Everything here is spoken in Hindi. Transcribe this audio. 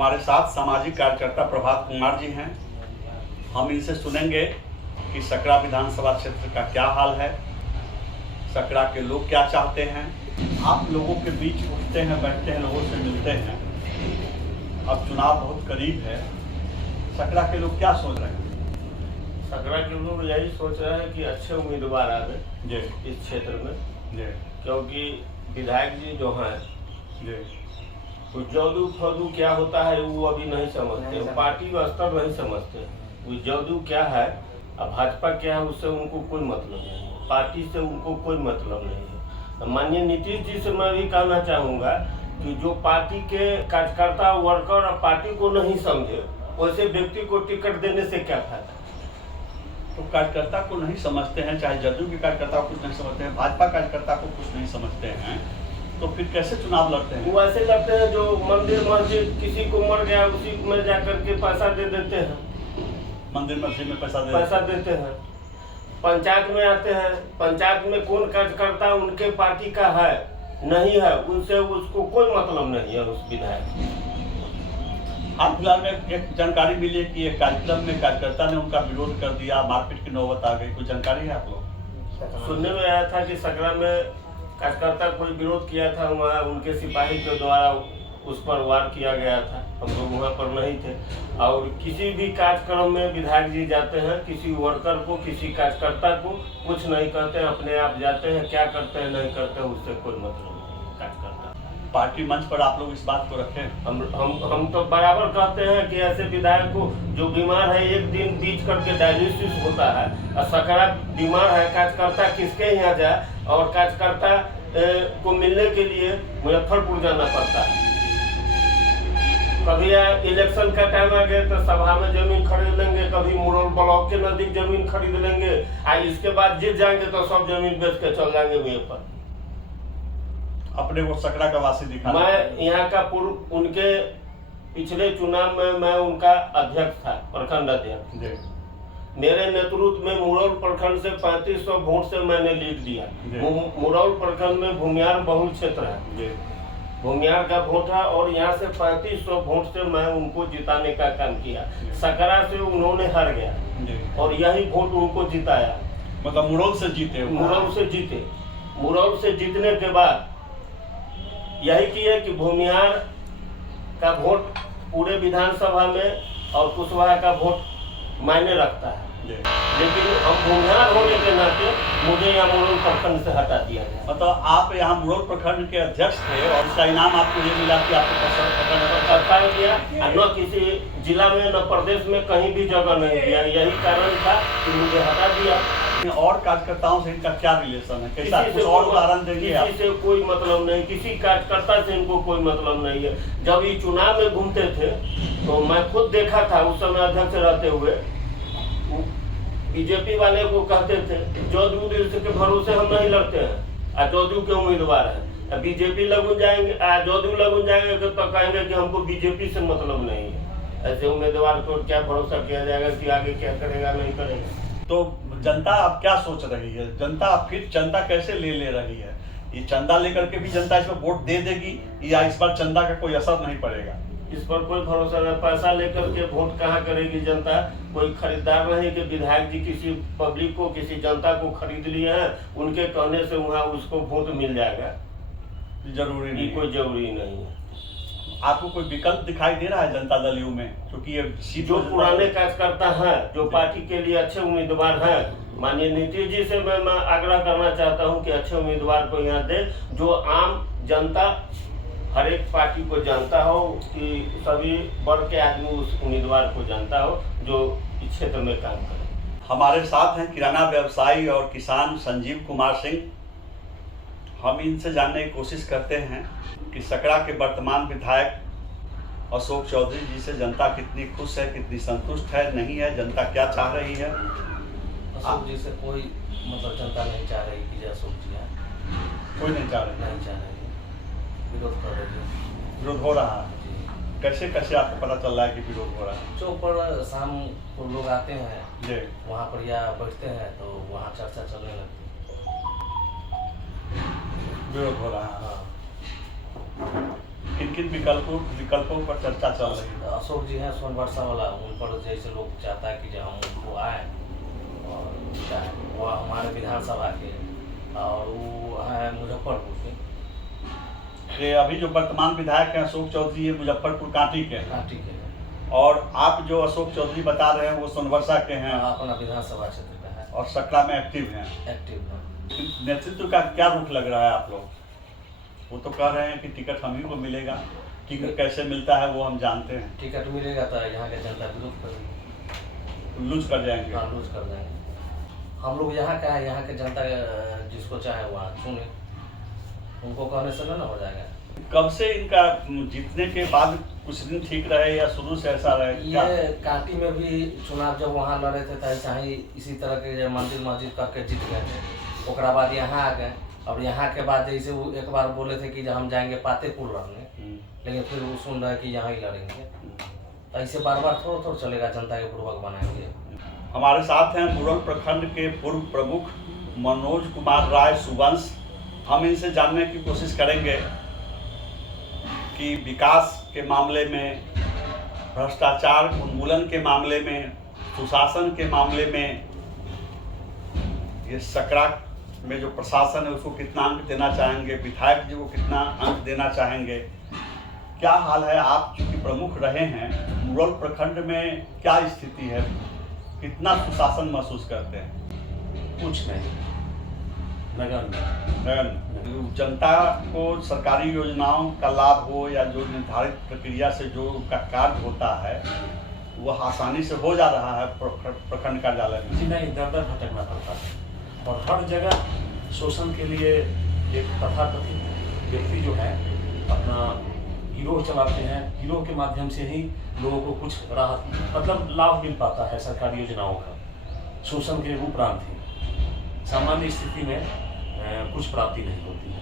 हमारे साथ सामाजिक कार्यकर्ता प्रभात कुमार जी हैं। हम इनसे सुनेंगे कि सकरा विधानसभा क्षेत्र का क्या हाल है, सकरा के लोग क्या चाहते हैं। आप लोगों के बीच उठते हैं, बैठते हैं, लोगों से मिलते हैं। अब चुनाव बहुत करीब है, सकरा के लोग क्या सोच रहे हैं? सकरा के लोग यही सोच रहे हैं कि अच्छे उम्मीदवार आ गए जी इस क्षेत्र में, जी क्योंकि विधायक जी जो हैं जी वो जदयू फदू क्या होता है वो अभी नहीं समझते, वो पार्टी का स्तर नहीं समझते। वो जदयू क्या है और भाजपा क्या है उससे उनको कोई मतलब नहीं है, पार्टी से उनको कोई मतलब नहीं है। माननीय नीतीश जी से मैं भी कहना चाहूँगा कि जो पार्टी के कार्यकर्ता वर्कर और पार्टी को नहीं समझे वैसे व्यक्ति को टिकट देने से क्या फायदा। तो कार्यकर्ता को नहीं समझते हैं, चाहे जदयू के कार्यकर्ता को कुछ नहीं समझते हैं, भाजपा कार्यकर्ता को कुछ नहीं समझते हैं, तो फिर कैसे चुनाव लड़ते हैं? वो ऐसे लगते हैं जो मंदिर मस्जिद किसी को मर गया उसी में जाकर के पैसा दे देते हैं, मंदिर मस्जिद में पैसा देते हैं। पंचायत में आते हैं, पंचायत में कौन कार्यकर्ता उनके पार्टी का है नहीं है, उनसे उसको कोई मतलब नहीं है उस विधायक। हाल फिलहाल में एक जानकारी मिली है कि एक कार्यक्रम में कार्यकर्ता ने उनका विरोध कर दिया, मारपीट की नौबत आ गई। कुछ जानकारी है आप लोग? सुनने में आया था कि सकरा में कार्यकर्ता कोई विरोध किया था, वहाँ उनके सिपाही के द्वारा उस पर वार किया गया था। हम लोग वहाँ पर नहीं थे। और किसी भी कार्यक्रम में विधायक जी जाते हैं, किसी वर्कर को किसी कार्यकर्ता को कुछ नहीं कहते, अपने आप जाते हैं, क्या करते हैं नहीं करते हैं उससे कोई मतलब नहीं। कार्यकर्ता पार्टी मंच पर आप लोग इस बात को रखें। हम तो बराबर कहते हैं कि ऐसे विधायक को जो बीमार है एक दिन बीच करके डायलिसिस होता है और सकरा बीमार है, कार्यकर्ता किसके यहाँ जाए और कार्यकर्ता को मिलने के लिए मुजफ्फरपुर जाना पड़ता है। कभी इलेक्शन का टाइम आ गया तो सभा में जमीन खरीद लेंगे, कभी मुरल ब्लॉक के नजदीक जमीन खरीद लेंगे, इसके बाद जीत जाएंगे तो सब जमीन बेच के चल जाएंगे वहीं पर। अपने वो सकरा का वासी दिखा। मैं यहाँ का पूर्व उनके पिछले चुनाव में मैं उनका अध्यक्ष था, प्रखंड अध्यक्ष। मेरे नेतृत्व में मुरौल प्रखंड से 3500 वोट से मैंने लीड दिया। मुरौल प्रखंड में भूमियार बहुल क्षेत्र है, भूमियार का वोट है और यहाँ से 3500 वोट से मैं उनको जिताने का काम किया। सकरा से उन्होंने हार गया और यही वोट उनको जिताया। मतलब मुरौल से जीते? मुरौल से जीते। मुरौल से जीतने के बाद यही किया कि भूमिहार का वोट पूरे विधानसभा में और कुशवाहा का वोट मायने रखता है, लेकिन हम भूमिहार होने के नाते मुझे यहाँ मुरौल प्रखंड से हटा दिया गया। मतलब आप यहाँ मुरौल प्रखंड के अध्यक्ष थे और इसका इनाम आपको ये मिला कि आपको प्रखंड दिया, न किसी जिला में न प्रदेश में कहीं भी जगह नहीं दिया। यही कारण था कि मुझे हटा दिया। और कार्यकर्ताओं से इनका क्या रिलेशन है? कैसा कुछ और उदाहरण देंगे आप? किसी से कोई मतलब नहीं, किसी कार्यकर्ता से इनको कोई मतलब नहीं है। जब ये चुनाव में घूमते थे तो मैं खुद देखा था, उस समय अध्यक्ष रहते हुए बीजेपी वाले को कहते थे जदयू के भरोसे हम नहीं लड़ते हैं, जदयू के उम्मीदवार है। बीजेपी लगुन जाएंगे, जदयू लगुन जाएंगे तो कहेंगे कि हमको बीजेपी से मतलब नहीं है। ऐसे उम्मीदवार को क्या भरोसा किया जाएगा कि आगे क्या करेगा नहीं करेगा। तो जनता अब क्या सोच रही है? जनता कैसे ले रही है? ये चंदा लेकर के भी जनता इसमें वोट दे देगी या इस बार चंदा का कोई असर नहीं पड़ेगा? इस पर कोई भरोसा नहीं। पैसा लेकर के वोट कहाँ करेगी जनता? कोई खरीदार नहीं कि विधायक जी किसी पब्लिक को किसी जनता को खरीद लिए हैं, उनके कहने से वहाँ उसको वोट मिल जाएगा, जरूरी नहीं, कोई जरूरी नहीं है। आपको कोई विकल्प दिखाई दे रहा है जनता दल यू में? क्योंकि ये जो पुराने कार्यकर्ता हैं, जो पार्टी के लिए अच्छे उम्मीदवार हैं, माननीय नीतीश जी से मैं आग्रह करना चाहता हूं कि अच्छे उम्मीदवार को यहाँ दे, जो आम जनता हर एक पार्टी को जानता हो, कि सभी वर्ग के आदमी उस उम्मीदवार को जानता हो जो इस क्षेत्र में काम करे। हमारे साथ हैं किराना व्यवसायी और किसान संजीव कुमार सिंह। हम इनसे जानने की कोशिश करते हैं कि सकरा के वर्तमान विधायक अशोक चौधरी जी से जनता कितनी खुश है, कितनी संतुष्ट है, नहीं है, जनता क्या चाह रही है। अशोक जी से कोई मतलब जनता नहीं चाह रही कि अशोक जी है, कोई नहीं चाह रही है, विरोध कर रही है। विरोध हो रहा है? कैसे कैसे आपको पता चल रहा है कि विरोध हो रहा है? चौक पर शाम को लोग आते हैं जी, वहाँ पर या बैठते हैं तो वहाँ चर्चा चलने लगती है, विरोध हो रहा है। हाँ। किन किन विकल्पों पर चर्चा चल रही है? अशोक जी हैं सोनवर्षा वाला, उन पर जैसे लोग चाहता है कि जो हम उनको आए और चाहे वो हमारे विधानसभा के, और वो है मुजफ्फरपुर के। ये अभी जो वर्तमान विधायक हैं अशोक चौधरी, ये मुजफ्फरपुर कांटी के हैं, ठीक है। और आप जो अशोक चौधरी बता रहे हैं वो सोनवर्षा के हैं, अपना विधानसभा क्षेत्र का है और सकरा में एक्टिव हैं। नेतृत्व का क्या रुख लग रहा है आप लोग? वो तो कह रहे हैं कि टिकट हम ही को मिलेगा, टिकट कैसे मिलता है वो हम जानते हैं। टिकट मिलेगा तो यहाँ के जनता विरोध करेगी, लूज कर जाएंगे। हाँ लूज कर देंगे। हम लोग यहाँ का है, यहाँ के जनता जिसको चाहे वहाँ चुने, उनको कहने से ना हो जाएगा। कब से इनका जीतने के बाद कुछ दिन ठीक रहे या शुरू से ऐसा रहे? ये कांटी में भी चुनाव जब वहाँ लड़े थे तो ऐसा ही इसी तरह के मंदिर मस्जिद करके जीत गए थे। उसके बाद यहाँ आ गए। अब यहाँ के बाद जैसे वो एक बार बोले थे कि हम जाएंगे पातेपुर लड़ने, लेकिन फिर वो सुन रहे कि यहाँ ही लड़ेंगे। तो ऐसे बार बार थोड़ा चलेगा, जनता के पूर्वक बनाएंगे। हमारे साथ हैं मुरल प्रखंड के पूर्व प्रमुख मनोज कुमार राय सुवंश। हम इनसे जानने की कोशिश करेंगे कि विकास के मामले में, भ्रष्टाचार उन्मूलन के मामले में, सुशासन के मामले में ये सकरा में जो प्रशासन है उसको कितना अंक देना चाहेंगे, विधायक जी को कितना अंक देना चाहेंगे, क्या हाल है? आप चूँकि प्रमुख रहे हैं, मुरल प्रखंड में क्या स्थिति है, कितना सुशासन महसूस करते हैं? कुछ नहीं, नगन जनता को सरकारी योजनाओं का लाभ हो या जो निर्धारित प्रक्रिया से जो उनका कार्य होता है वह आसानी से हो जा रहा है प्रखंड कार्यालय में? जी नहीं, दर दर भटकना पड़ता है और हर जगह शोषण के लिए एक तथाकथित व्यक्ति जो है अपना गिरोह चलाते हैं। गिरोह के माध्यम से ही लोगों को कुछ राहत मतलब लाभ मिल पाता है सरकारी योजनाओं का। शोषण के उपरांत ही सामान्य स्थिति में कुछ प्राप्ति नहीं होती है।